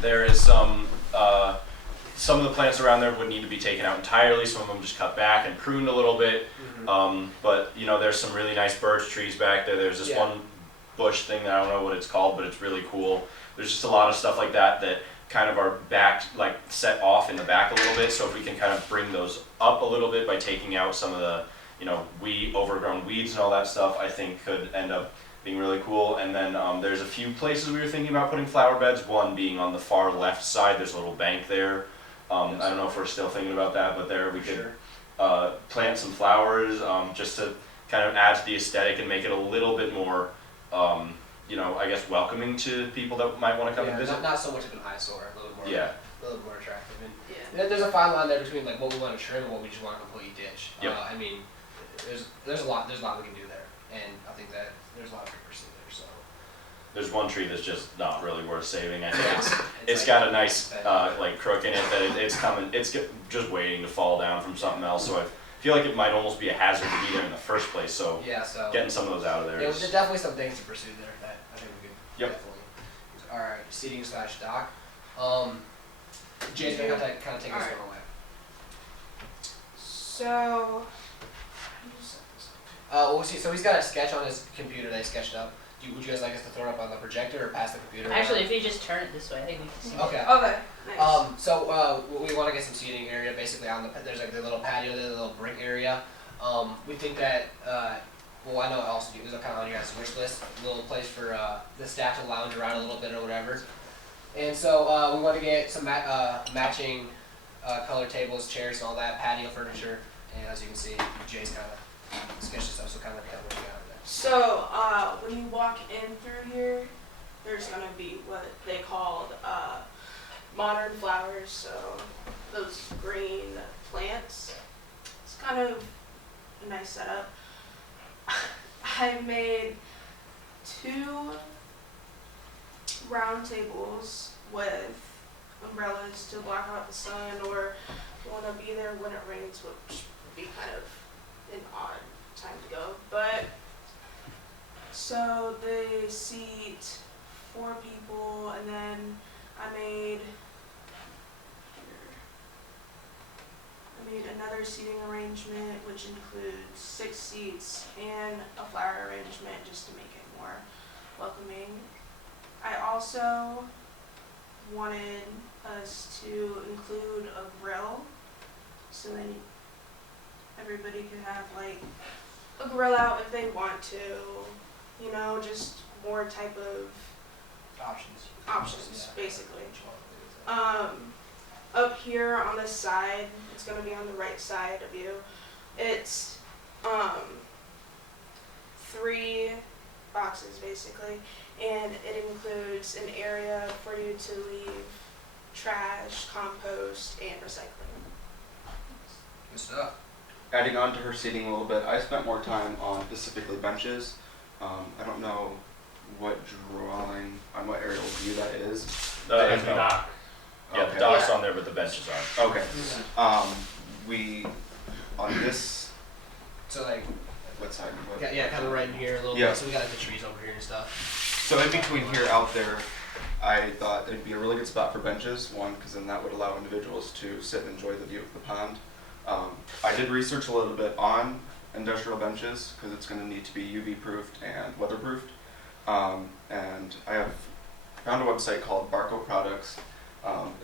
There is some of the plants around there would need to be taken out entirely. Some of them just cut back and pruned a little bit. But you know, there's some really nice birch trees back there. There's this one bush thing that I don't know what it's called, but it's really cool. There's just a lot of stuff like that that kind of are back, like set off in the back a little bit. So if we can kind of bring those up a little bit by taking out some of the, you know, overgrown weeds and all that stuff, I think could end up being really cool. And then there's a few places we were thinking about putting flower beds. One being on the far left side. There's a little bank there. I don't know if we're still thinking about that, but there we could plant some flowers just to kind of add to the aesthetic and make it a little bit more, you know, I guess welcoming to people that might want to come and visit. Not so much of an eyesore, a little more, Yeah. a little more attractive. And there's a fine line there between like what we want to trim and what we just want to completely ditch. Yep. I mean, there's a lot we can do there, and I think that there's a lot of purpose in there. So There's one tree that's just not really worth saving. I think it's got a nice like crook in it that it's just waiting to fall down from something else. So I feel like it might almost be a hazard to be there in the first place. So getting some of those out of there. Yeah, there's definitely some things to pursue there that I think we could Yep. definitely. All right, seating / dock. Jay's gonna have to kind of take this one away. So, So he's got a sketch on his computer that he sketched up. Would you guys like us to throw it up on the projector or pass the computer? Actually, if you just turn it this way, I think we can see. Okay. okay, nice. So we want to get some seating area basically on there's like the little patio there, the little brick area. We think that well, I know also there's a kind of on your guys' wish list, a little place for the staff to lounge around a little bit or whatever. And so we want to get some matching color tables, chairs, and all that patio furniture. And as you can see, Jay's kind of sketched this up, so kind of look at what we got over there. So, when you walk in through here, there's gonna be what they called modern flowers. So those green plants. It's kind of a nice setup. I made 2 round tables with umbrellas to block out the sun, or if you want to be there when it rains, which would be kind of an odd time to go. But so they seat 4 people, and then I made another seating arrangement, which includes 6 seats and a flower arrangement just to make it more welcoming. I also wanted us to include a grill, so then everybody could have like a grill out if they want to, you know, just more type of options basically. Up here on the side, it's gonna be on the right side of you. It's 3 boxes basically, and it includes an area for you to leave trash, compost, and recycling. Good stuff. Adding on to her seating a little bit, I spent more time on specifically benches. I don't know what drawing, on what aerial view that is. There's no dock. Yeah, Okay. the dock's on there, but the benches aren't. Okay. We, on this, So like, what side? What? yeah, kind of right in here a little Yeah. bit. So we got like the trees over here and stuff. So in between here, out there, I thought it'd be a really good spot for benches. One, because then that would allow individuals to sit and enjoy the view of the pond. I did research a little bit on industrial benches because it's going to need to be UV proofed and weatherproofed. And I have found a website called Barco Products.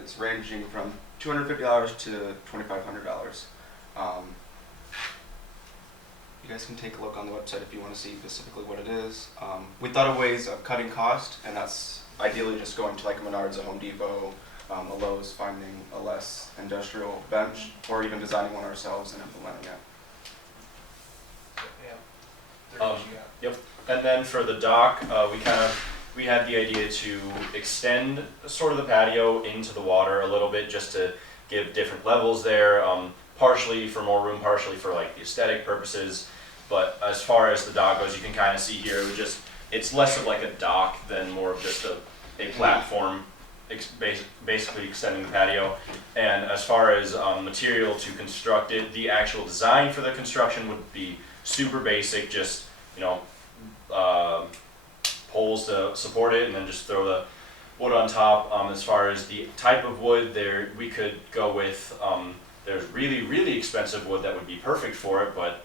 It's ranging from $250 to $2,500. You guys can take a look on the website if you want to see specifically what it is. We thought of ways of cutting cost, and that's ideally just going to like a Menards, a Home Depot, a Lowe's, finding a less industrial bench, or even designing one ourselves and implementing it. Yep. And then for the dock, we had the idea to extend sort of the patio into the water a little bit, just to give different levels there, partially for more room, partially for like the aesthetic purposes. But as far as the dock goes, you can kind of see here, it's less of like a dock than more of just a platform, basically extending the patio. And as far as material to construct it, the actual design for the construction would be super basic, just, you know, poles to support it, and then just throw wood on top. As far as the type of wood, there we could go with. There's really expensive wood that would be perfect for it, but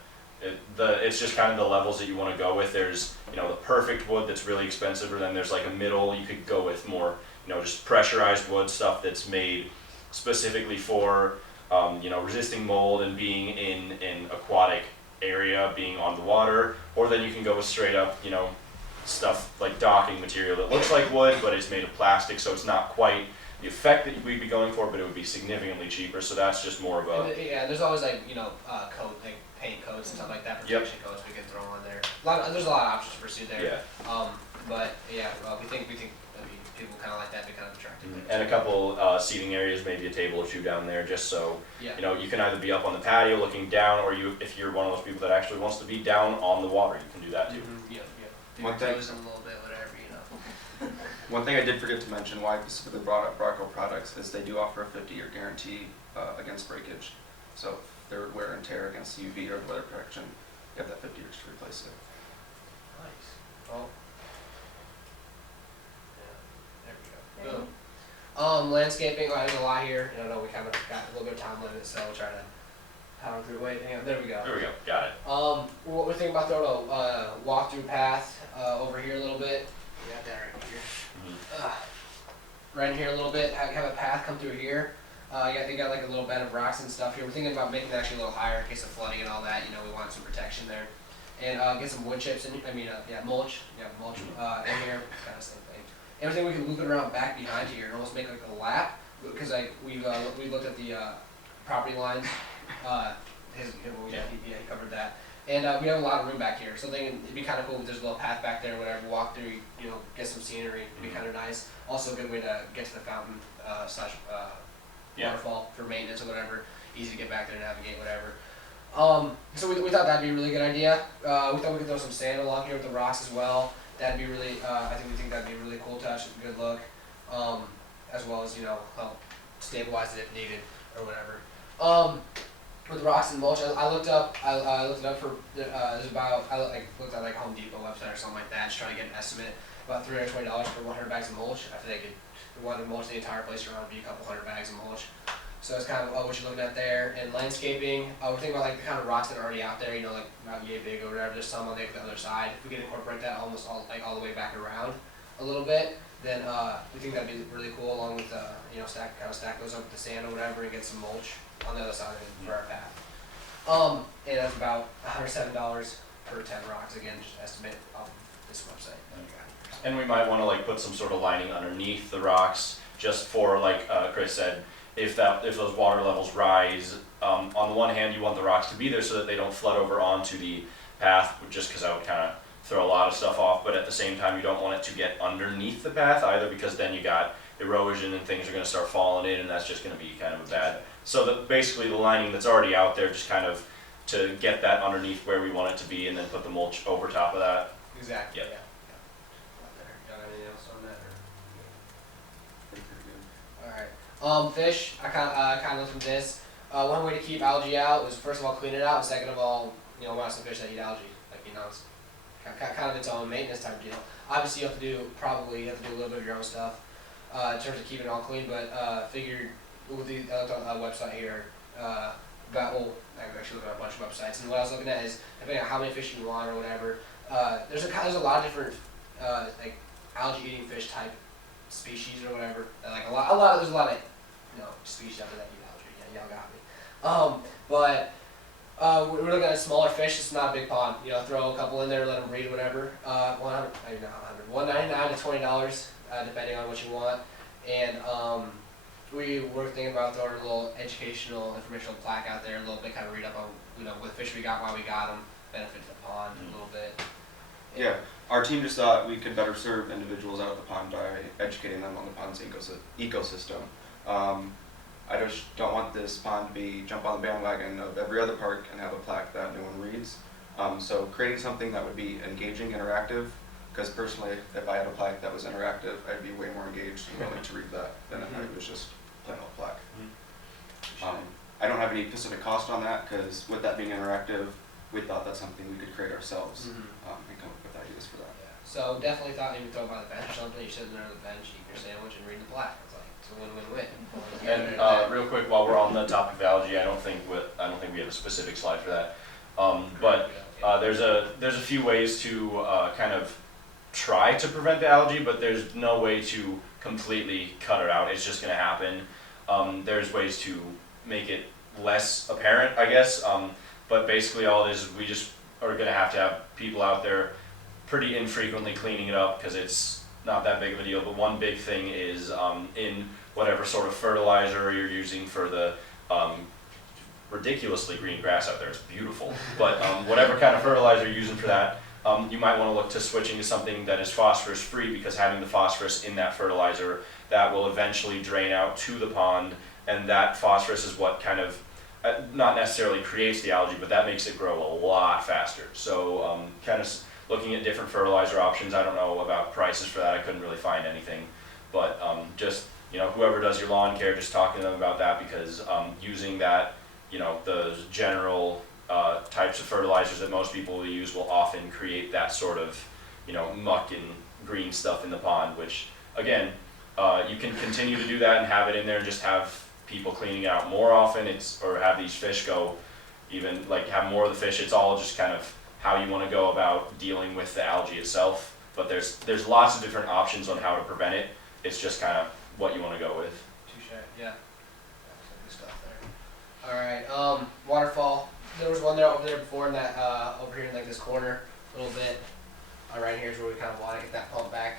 it's just kind of the levels that you want to go with. There's the perfect wood that's really expensive, or then there's like a middle. You could go with more just pressurized wood stuff that's made specifically for resisting mold and being in an aquatic area, being on the water. Or then you can go with straight up stuff like docking material that looks like wood, but it's made of plastic, so it's not quite the effect that we'd be going for, but it would be significantly cheaper. So that's just more of a There's always coat, like paint coats and stuff like that, Yep. protection coats we can throw on there. There's a lot of options to pursue there. yeah. But yeah, we think people kind of like that. Be kind of attractive. And a couple seating areas, maybe a table or two down there, just so Yeah. you can either be up on the patio looking down, or if you're one of those people that actually wants to be down on the water, you can do that too. Yeah. One thing- Toes in a little bit, whatever. One thing I did forget to mention why I specifically brought up Bracco products is they do offer a 50-year guarantee against breakage. So if they're wear and tear against UV or weather protection, you have that 50 years to replace it. Nice. Well. Yeah. There we go. Boom. Landscaping. There's a lot here. I know we kind of got a little bit of time limit, so we'll try to power through. Wait, hang on. There we go. There we go. Got it. What we're thinking about throwing a walk-through path over here a little bit. We got that right here. Right in here a little bit. Have a path come through here. You got like a little bed of rocks and stuff here. We're thinking about making it actually a little higher in case of flooding and all that. We want some protection there. And get some wood chips in. Mulch. Yeah, mulch in here. Kind of same thing. Everything we can loop it around back behind here and almost make like a lap because we looked at the property lines. He covered that. And we have a lot of room back here. So it'd be kind of cool if there's a little path back there, whatever, walk through, get some scenery. It'd be kind of nice. Also a good way to get to the fountain slash waterfall for maintenance or whatever. Easy to get back there and navigate, whatever. So we thought that'd be a really good idea. We thought we could throw some sand along here with the rocks as well. That'd be really, we think that'd be a really cool touch, a good look. As well as, help stabilize it if needed or whatever. With rocks and mulch, I looked it up for there's about looked at like Home Depot website or something like that, just trying to get an estimate about $320 for 100 bags of mulch. I think we wanted to mulch the entire place around, it'd be a couple hundred bags of mulch. So that's kind of what you're looking at there. And landscaping, we're thinking about like the kind of rocks that are already out there, like not yay big or whatever. There's some on the other side. If we can incorporate that almost all the way back around a little bit, then we think that'd be really cool. Along with stack those up with the sand or whatever, and get some mulch on the other side of it for our path. And that's about $107 per 10 rocks. Again, just estimate off of this website. And we might want to put some sort of lining underneath the rocks, just for Chris said, if those water levels rise. On the one hand, you want the rocks to be there so that they don't flood over onto the path, just because that would kind of throw a lot of stuff off. But at the same time, you don't want it to get underneath the path either, because then you got erosion and things are going to start falling in, and that's just going to be kind of a bad. So basically the lining that's already out there, just kind of to get that underneath where we want it to be, and then put the mulch over top of that. Exactly. Yep. Yeah. Got anything else on that? Pretty good. All right. Fish. I kind of looked at this. One way to keep algae out is first of all clean it out, and second of all, want some fish that eat algae. It's kind of its own maintenance type deal. Obviously, you have to do a little bit of your own stuff in terms of keeping it all clean. But figured with the website here I actually looked at a bunch of websites, and what I was looking at is depending on how many fish you want or whatever. There's a lot of different algae eating fish type species or whatever. There's a lot of species out there that eat algae. Yeah, y'all got me. But we're looking at smaller fish. It's not a big pond. Throw a couple in there, let them breed, whatever. $199 to $20, depending on what you want. And we were thinking about throwing a little educational, informational plaque out there, a little bit, kind of read up on what fish we got, why we got them, benefit the pond a little bit. Yeah, our team just thought we could better serve individuals out of the pond by educating them on the pond's ecosystem. I just don't want this pond to jump on the bandwagon of every other park and have a plaque that no one reads. So creating something that would be engaging, interactive, because personally, if I had a plaque that was interactive, I'd be way more engaged and willing to read that than if it was just plain old plaque. I don't have any specific cost on that, because with that being interactive, we thought that's something we could create ourselves and come up with ideas for that. Yeah. So definitely thought maybe throw it by the bench or something. You're sitting there on the bench, eating your sandwich and reading the plaque. It's like it's a win-win-win. And real quick, while we're on the topic of algae, I don't think we have a specific slide for that. But there's a few ways to kind of try to prevent the algae, but there's no way to completely cut it out. It's just going to happen. There's ways to make it less apparent, I guess. But basically, all it is we just are going to have people out there pretty infrequently cleaning it up because it's not that big of a deal. But one big thing is in whatever sort of fertilizer you're using for the ridiculously green grass out there. It's beautiful. But whatever kind of fertilizer you're using for that, you might want to look to switching to something that is phosphorus free, because having the phosphorus in that fertilizer, that will eventually drain out to the pond, and that phosphorus is what kind of not necessarily creates the algae, but that makes it grow a lot faster. So kind of looking at different fertilizer options. I don't know about prices for that. I couldn't really find anything, but just whoever does your lawn care, just talking to them about that, because using that, the general types of fertilizers that most people will use will often create that sort of muck and green stuff in the pond, which again you can continue to do that and have it in there and just have people cleaning it out more often, or have these fish go, even like have more of the fish. It's all just kind of how you want to go about dealing with the algae itself, but there's lots of different options on how to prevent it. It's just kind of what you want to go with. Touche, yeah. Good stuff there. Alright, waterfall. There was one there over there before in that over here in like this corner a little bit. Right here's where we kind of want to get that pump back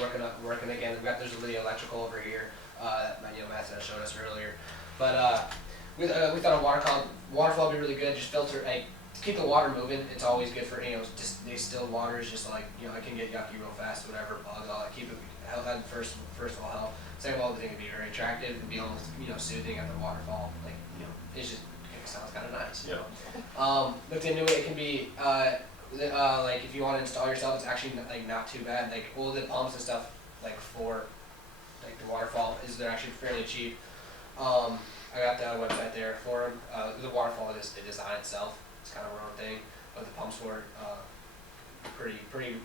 working again. There's a little electrical over here that Matt showed us earlier. But we thought a waterfall would be really good. Just filter, keep the water moving. It's always good for just these still waters. Just like it can get yucky real fast, whatever, bugs, all that. Keep it health. First of all, health. Second of all, the thing would be very attractive. It'd be almost soothing at the waterfall. Like it's just it sounds kind of nice. Yeah. Looked into it. It can be like if you want to install yourself, it's actually not too bad. Like all the pumps and stuff for the waterfall they're actually fairly cheap. I got the website there for them. The waterfall is the design itself. It's kind of our own thing, but the pumps were pretty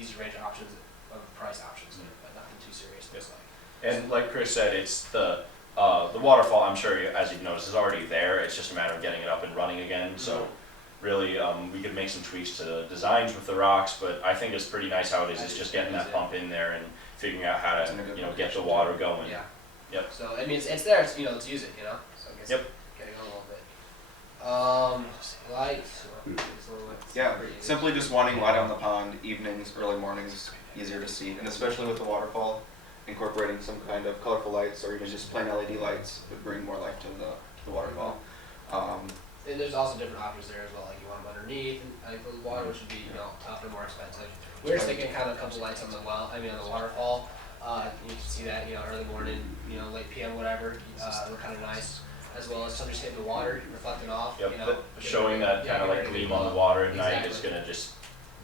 easy range of options of price options, but nothing too serious. Looks like. And like Chris said, it's the waterfall. I'm sure as you've noticed is already there. It's just a matter of getting it up and running again. So really, we could make some tweaks to the designs with the rocks, but I think it's pretty nice how it is. It's just getting that pump in there and figuring out how to get the water going. Yeah. Yep. So I mean, it's there. Let's use it. So I guess Yep. getting on a little bit. Lights. Yeah, simply just wanting light on the pond, evenings, early mornings, easier to see, and especially with the waterfall, incorporating some kind of colorful lights or even just plain LED lights would bring more life to the waterfall. And there's also different options there as well. Like you want them underneath, and the water, which would be tougher and more expensive. We're just thinking kind of a couple lights on the on the waterfall. You can see that early morning, late PM, whatever. Look kind of nice, as well as some just hitting the water, reflecting off. Yep. Showing that kind of gleam on the water at night is gonna just.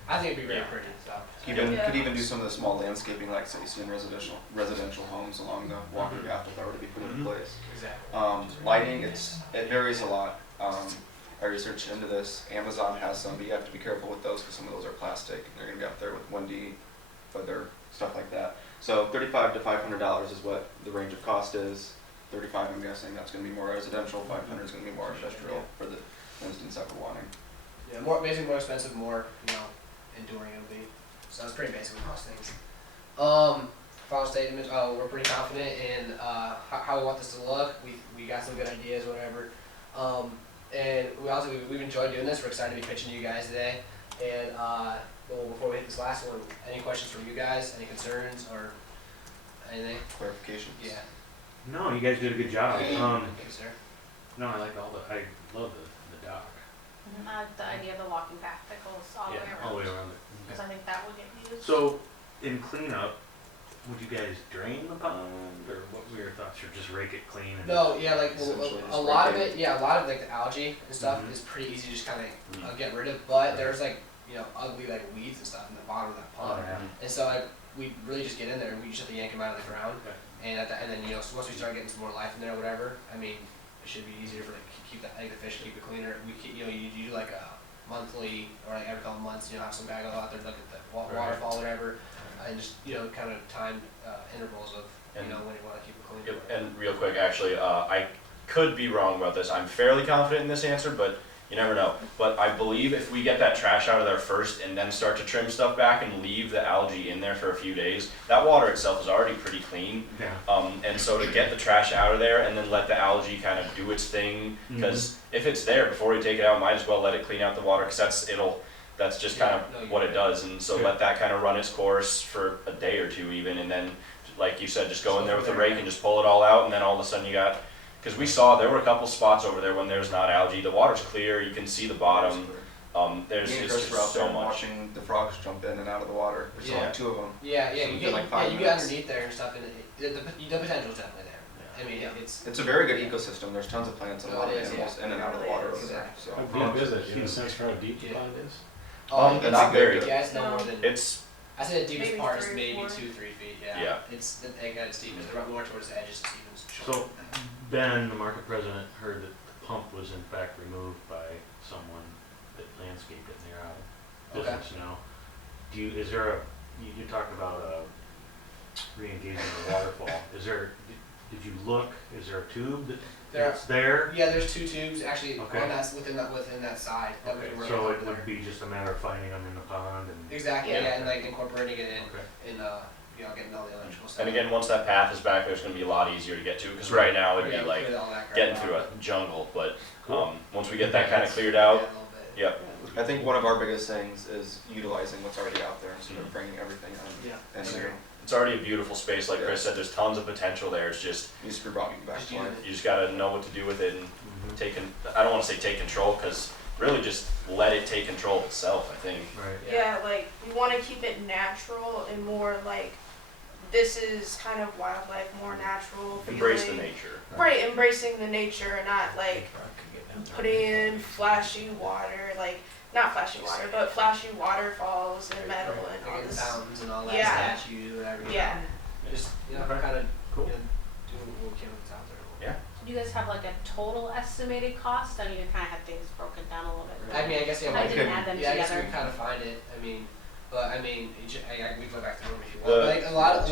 I think it'd be really pretty. So. Could even do some of the small landscaping like that you see in residential homes along the walking path if that were to be put into place. Exactly. Lighting, it varies a lot. I researched into this. Amazon has some, but you have to be careful with those because some of those are plastic. They're going to be up there with 1D, feather, stuff like that. So $35 to $500 is what the range of cost is. $35, I'm guessing that's going to be more residential. $500 is going to be more industrial for the instance that we're wanting. Yeah, basically more expensive, more enduring it'll be. So it's pretty basic with most things. Final statement. We're pretty confident in how we want this to look. We got some good ideas, whatever. And we've enjoyed doing this. We're excited to be pitching to you guys today. And before we hit this last one, any questions from you guys? Any concerns or anything? Clarifications? Yeah. No, you guys did a good job. Thank you, sir. No, I like I love the dock. I like the idea of the walking path that goes all the way all the way around, around it. because I think that would get used. So, in cleanup, would you guys drain the pond, or what were your thoughts? Or just rake it clean? And No, yeah, Essentially a just lot of rake it, yeah, a lot of the algae and stuff Mhm. is pretty easy to just kind of get rid of. But there's ugly weeds and stuff in the bottom of that Oh, pond, yeah. and so we really just get in there and we just have to yank them out of the ground. Okay. And then so once we start getting some more life in there or whatever, I mean, it should be easier for keep the fish keep it cleaner. We keep, you do like a monthly or like every couple months, you know, have some guy go out there, look at the Right. waterfall, whatever, and just, you know, kind of timed, intervals of, you And- know, when you wanna keep it clean. Yep, and real quick, actually, I could be wrong about this. I'm fairly confident in this answer, but you never know. But I believe if we get that trash out of there first and then start to trim stuff back and leave the algae in there for a few days, that water itself is already pretty clean. Yeah. And so to get the trash out of there and then let the algae kind of do its thing, because if it's there before we take it out, might as well let it clean out the water, because that's just kind Yeah, no, of you're what it right. does. And so Yeah. let that kind of run its course for a day or two even, and then, like you said, just go in there with a rake and just pull it all out, and then all of a sudden you got, because we saw there were a couple spots over there when there's not algae, the water's clear, you can see the bottom, there's Me and it's Chris were out just there so much. watching the frogs jump in and out of the water. We saw Yeah. like 2 of them. Yeah, So you within get, like 5 you get minutes. underneath there and stuff, and the potential's definitely there. I mean, it's, It's a very good ecosystem. There's tons of plants and a Oh, lot it of is, animals in and out of the It water really over is. there. So How deep is it? Do you have a sense for how deep the Yeah. pond is? it's not very yeah, it's no No. more than, It's, I say the deepest Maybe part is 3 or maybe 4. 2-3 feet, yeah. Yeah. It's, again, it's deep, it's more towards the edges, it's even shorter. So Ben, the market president, heard that the pump was in fact removed by someone that landscaped it and they're out of Okay. business now. Is there you talked about re-engaging the waterfall. Did you look, is there a tube that's there? Yeah, there's 2 tubes actually Okay. on that, within that side that we Okay, can work so on it there. would be just a matter of finding them in the pond and. Exactly, Yeah. yeah, and like incorporating it Okay. in, you know, getting all the electrical stuff. and again, once that path is back, there's gonna be a lot easier to get to, because right now it'd Yeah, be like put all that crap getting out. through a jungle, but, Cool. once we get that kind of cleared Yeah, a out, little bit. yep. I think one of our biggest things is utilizing what's already out there instead of bringing everything in. Yeah. And Sure. It's already a beautiful space, like Chris said, there's tons of potential there, it's just, needs to be brought back Just to use life. it. you just gotta know what to do with it and Mhm. I don't wanna say take control, cause really just let it take control of itself, I think. Right. Yeah, like we want to keep it natural and more like this is kind of wildlife, more natural. Embrace the feeling. nature. Right, embracing the nature and not like putting in flashy water, like not flashy water, but flashy waterfalls and metal and all Like in this. fountains and all that, Yeah. statues, whatever. Yeah. Just, you know, Okay. kind of, Cool. you know, do what we can with what's out there. Do you guys have like a total estimated cost? I mean, you kind of have things broken down a little bit. I mean, I guess, yeah, I we didn't could- add them yeah, I guess we together. can kind of find it, I mean, but I mean, we can go back to the room if you want, The- but like a lot of